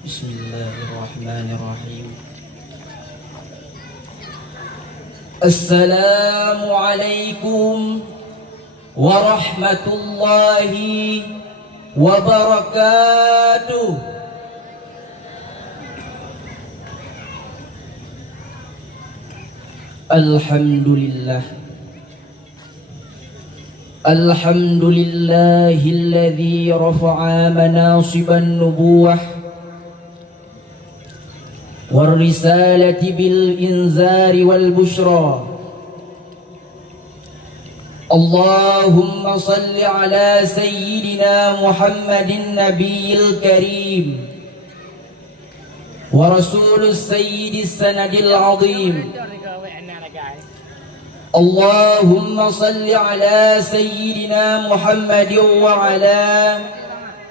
Bismillahirrahmanirrahim. Assalamualaikum warahmatullahi wabarakatuh. Alhamdulillah. Alhamdulillahilladzi rafa'a manasiban nubuwah والرسالة بالإنذار والبشرى. اللهم صل على سيدنا محمد النبي الكريم ورسول السيد السند العظيم. اللهم صل على سيدنا محمد وعلى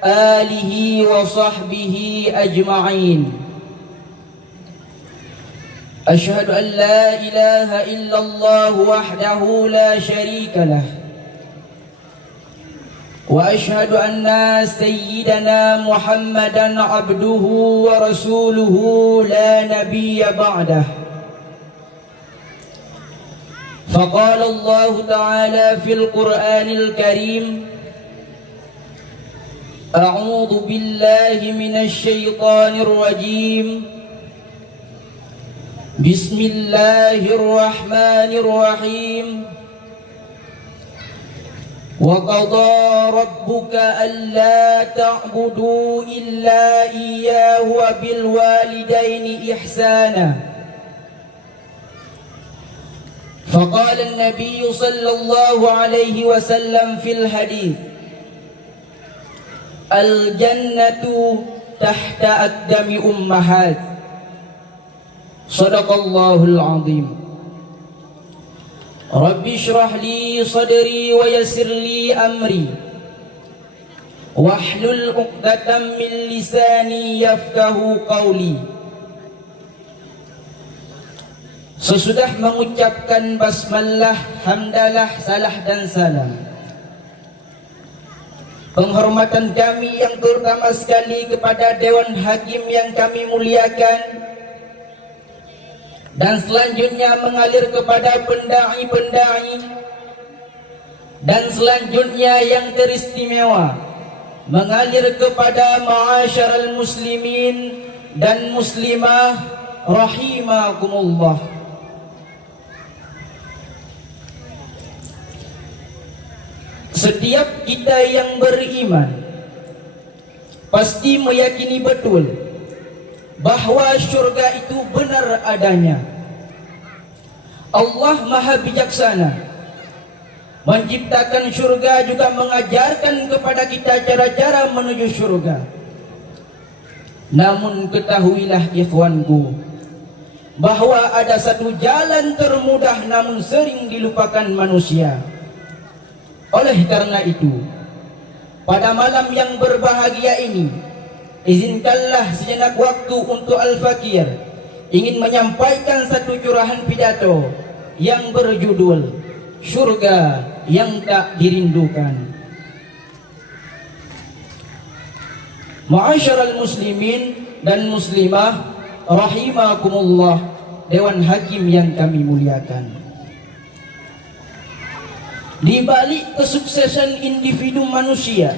آله وصحبه أجمعين. أشهد أن لا إله إلا الله وحده لا شريك له، وأشهد أن سيدنا محمدا عبده ورسوله لا نبي بعده. فقال الله تعالى في القرآن الكريم: أعوذ بالله من الشيطان الرجيم. بسم الله الرحمن الرحيم. وقضى ربك ألا تعبدوا إلا إياه وبالوالدين إحسانا. فقال النبي صلى الله عليه وسلم في الحديث: الجنة تحت أقدام أمهات. Sadaqallahul azim. Rabbi shrah li sadri wa yassir li amri wahlul 'uqdatam min lisani yafqahu qawli. Sesudah mengucapkan basmalah, hamdalah, salah dan salam, penghormatan kami yang terutama sekali kepada Dewan Hakim yang kami muliakan, dan selanjutnya mengalir kepada pendai-pendai, dan selanjutnya yang teristimewa mengalir kepada ma'asyiral muslimin dan muslimah rahimakumullah. Setiap kita yang beriman pasti meyakini betul bahawa syurga itu benar adanya. Allah Maha Bijaksana menciptakan syurga, juga mengajarkan kepada kita cara-cara menuju syurga. Namun ketahuilah ikhwanku, bahawa ada satu jalan termudah namun sering dilupakan manusia. Oleh karena itu, pada malam yang berbahagia ini, izinkanlah sejenak waktu untuk Al-Fakir ingin menyampaikan satu curahan pidato yang berjudul Syurga yang Tak Dirindukan. Ma'asyiral muslimin dan muslimah rahimakumullah, Dewan Hakim yang kami muliakan. Di balik kesuksesan individu manusia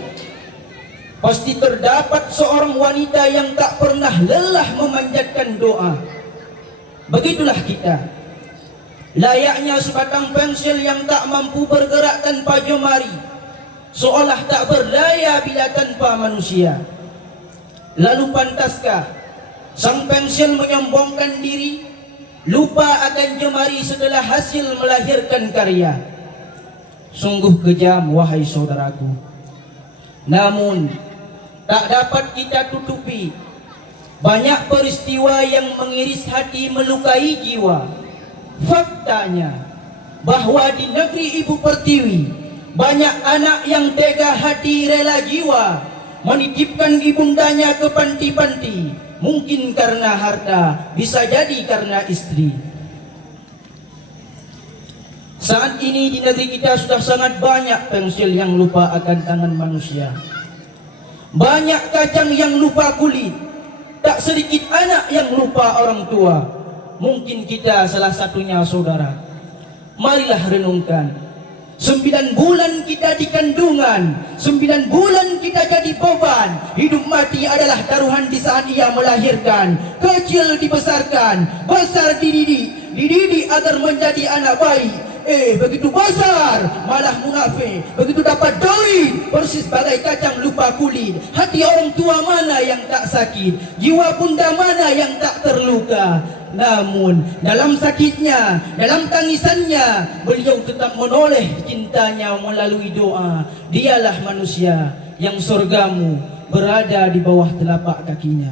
pasti terdapat seorang wanita yang tak pernah lelah memanjatkan doa. Begitulah kita, layaknya sebatang pensil yang tak mampu bergerak tanpa jemari, seolah tak berdaya bila tanpa manusia. Lalu pantaskah sang pensil menyombongkan diri, lupa akan jemari setelah hasil melahirkan karya? Sungguh kejam, wahai saudaraku. Namun tak dapat kita tutupi banyak peristiwa yang mengiris hati, melukai jiwa. Faktanya bahwa di negeri Ibu Pertiwi banyak anak yang tega hati, rela jiwa menitipkan ibundanya ke panti-panti. Mungkin karena harta, bisa jadi karena istri. Saat ini di negeri kita sudah sangat banyak pensil yang lupa akan tangan manusia. Banyak kacang yang lupa kulit. Tak sedikit anak yang lupa orang tua. Mungkin kita salah satunya, saudara. Marilah renungkan. 9 bulan kita di kandungan, 9 bulan kita jadi beban. Hidup mati adalah taruhan di saat ia melahirkan. Kecil dibesarkan, besar dididik agar menjadi anak baik. Begitu besar malah munafik. Begitu dapat duit persis bagai kacang lupa kulit. Hati orang tua mana yang tak sakit? Jiwa bunda mana yang tak terluka? Namun dalam sakitnya, dalam tangisannya, beliau tetap menoleh cintanya melalui doa. Dialah manusia yang surgamu berada di bawah telapak kakinya.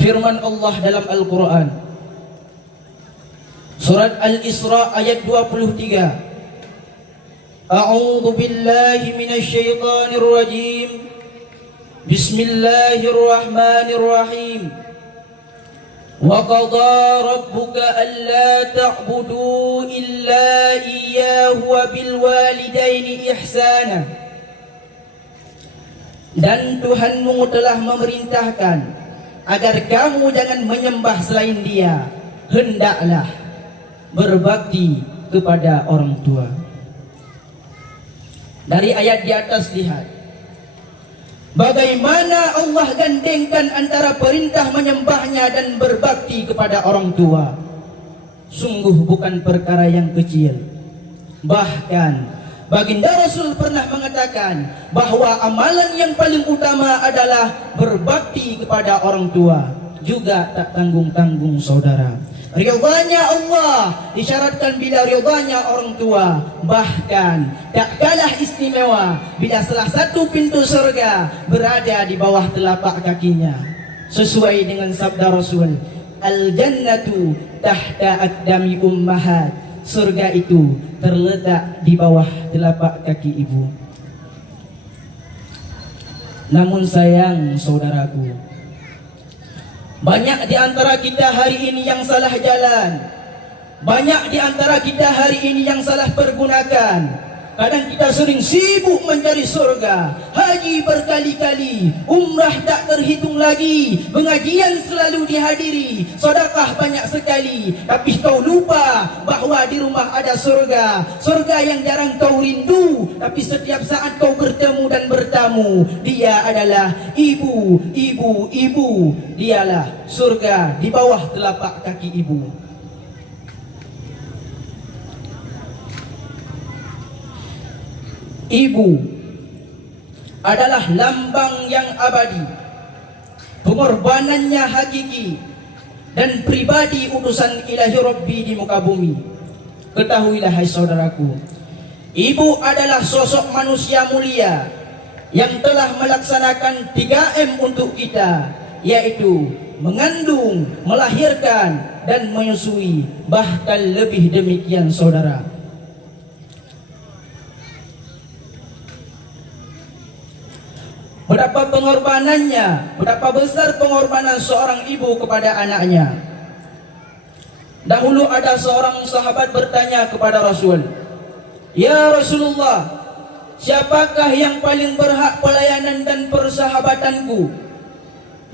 Firman Allah dalam Al-Quran, Surat Al-Isra ayat 23. A'udzu billahi minasy syaithanir rajim. Bismillahirrahmanirrahim. Wa qadha rabbuka alla ta'budu illa iyyahu wa bil walidaini ihsana. Dan Tuhanmu telah memerintahkan agar kamu jangan menyembah selain Dia. Hendaklah berbakti kepada orang tua. Dari ayat di atas lihat bagaimana Allah gandengkan antara perintah menyembahnya dan berbakti kepada orang tua. Sungguh bukan perkara yang kecil. Bahkan baginda Rasul pernah mengatakan bahwa amalan yang paling utama adalah berbakti kepada orang tua. Juga tak tanggung-tanggung, saudara. Ridhanya Allah disyaratkan bila ridhanya orang tua. Bahkan tak kalah istimewa bila salah satu pintu surga berada di bawah telapak kakinya. Sesuai dengan sabda Rasul, Al-jannatu tahta aqdami ummahat. Surga itu terletak di bawah telapak kaki ibu. Namun sayang, saudaraku, banyak di antara kita hari ini yang salah jalan. Banyak di antara kita hari ini yang salah pergunakan. Kadang kita sering sibuk mencari surga, haji berkali-kali, umrah tak terhitung lagi, pengajian selalu dihadiri, sedekah banyak sekali. Tapi kau lupa bahawa di rumah ada surga. Surga yang jarang kau rindu, tapi setiap saat kau bertemu dan bertamu. Dia adalah ibu. Dialah surga di bawah telapak kaki ibu. Ibu adalah lambang yang abadi, pengorbanannya hakiki dan pribadi utusan ilahi Rabbi di muka bumi. Ketahuilah hai saudaraku, ibu adalah sosok manusia mulia yang telah melaksanakan 3M untuk kita, yaitu mengandung, melahirkan dan menyusui. Bahkan lebih demikian, saudara. Betapa pengorbanannya, betapa besar pengorbanan seorang ibu kepada anaknya. Dahulu ada seorang sahabat bertanya kepada Rasul, "Ya Rasulullah, siapakah yang paling berhak pelayanan dan persahabatanku?"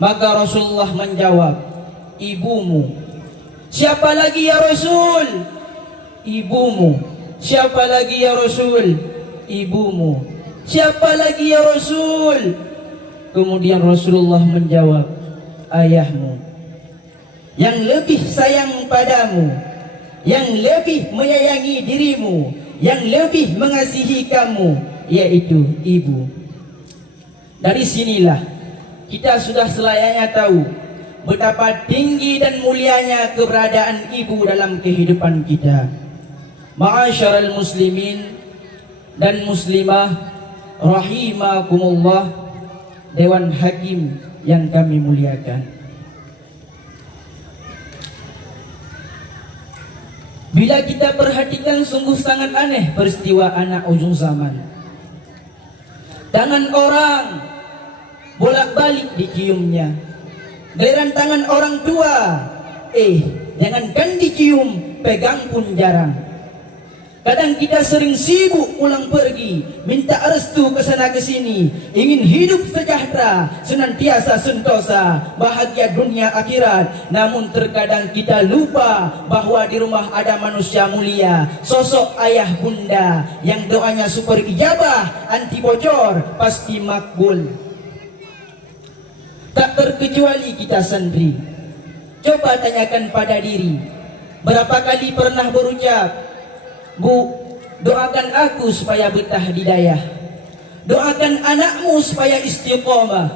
Maka Rasulullah menjawab, "Ibumu." "Siapa lagi ya Rasul?" "Ibumu." "Siapa lagi ya Rasul?" "Ibumu." "Siapa lagi ya Rasul?" Kemudian Rasulullah menjawab, "Ayahmu." Yang lebih sayang padamu, yang lebih menyayangi dirimu, yang lebih mengasihi kamu, yaitu ibu. Dari sinilah kita sudah selayaknya tahu betapa tinggi dan mulianya keberadaan ibu dalam kehidupan kita. Ma'asyiral muslimin dan muslimah rahimakumullah, Dewan Hakim yang kami muliakan. Bila kita perhatikan, sungguh sangat aneh peristiwa anak ujung zaman. Tangan orang bolak-balik diciumnya, giliran tangan orang tua jangankan dicium, pegang pun jarang. Kadang kita sering sibuk pulang pergi, minta restu ke sana ke sini, ingin hidup sejahtera, senantiasa sentosa, bahagia dunia akhirat. Namun terkadang kita lupa bahwa di rumah ada manusia mulia, sosok ayah bunda yang doanya super ijabah, anti bocor, pasti makbul. Tak terkecuali kita sendiri. Coba tanyakan pada diri, berapa kali pernah berucap, Bu, doakan aku supaya betah di dayah. Doakan anakmu supaya istiqomah.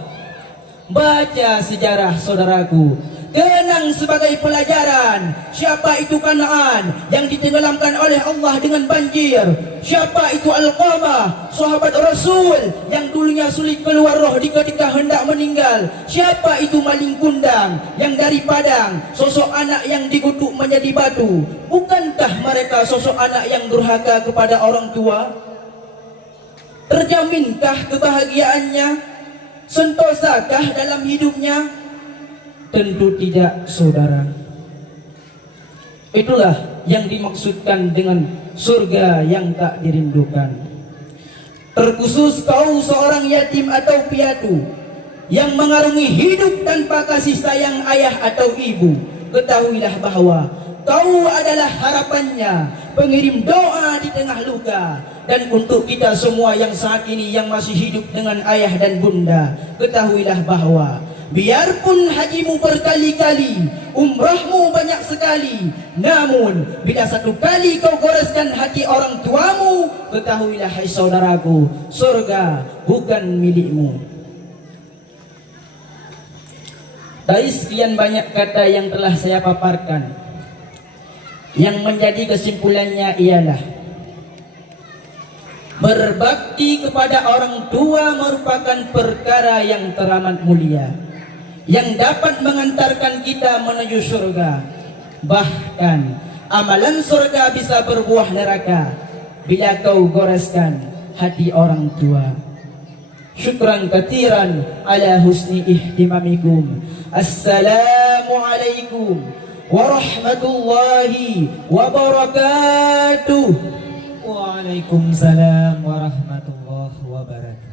Baca sejarah saudaraku, kenang sebagai pelajaran siapa itu Kanaan yang ditenggelamkan oleh Allah dengan banjir. Siapa itu Alqamah, sahabat Rasul yang dulunya sulit keluar roh ketika hendak meninggal. Siapa itu maling kundang yang dari Padang, sosok anak yang dikutuk menjadi batu. Bukankah mereka sosok anak yang durhaka kepada orang tua? Terjaminkah kebahagiaannya? Sentosakah dalam hidupnya? Tentu tidak, saudara. Itulah yang dimaksudkan dengan surga yang tak dirindukan. Terkhusus kau seorang yatim atau piatu yang mengarungi hidup tanpa kasih sayang ayah atau ibu, ketahuilah bahwa kau adalah harapannya, pengirim doa di tengah luka. Dan untuk kita semua yang saat ini yang masih hidup dengan ayah dan bunda, ketahuilah bahwa biarpun hajimu berkali-kali, umrahmu banyak sekali, namun bila satu kali kau goreskan hati orang tuamu, ketahuilah hai saudaraku, surga bukan milikmu. Dari sekian banyak kata yang telah saya paparkan, yang menjadi kesimpulannya ialah berbakti kepada orang tua merupakan perkara yang teramat mulia, yang dapat mengantarkan kita menuju surga. Bahkan amalan surga bisa berbuah neraka bila kau goreskan hati orang tua. Syukran katsiran ala husni ihtimamikum. Assalamualaikum warahmatullahi wabarakatuh. Waalaikumsalam warahmatullahi wabarakatuh.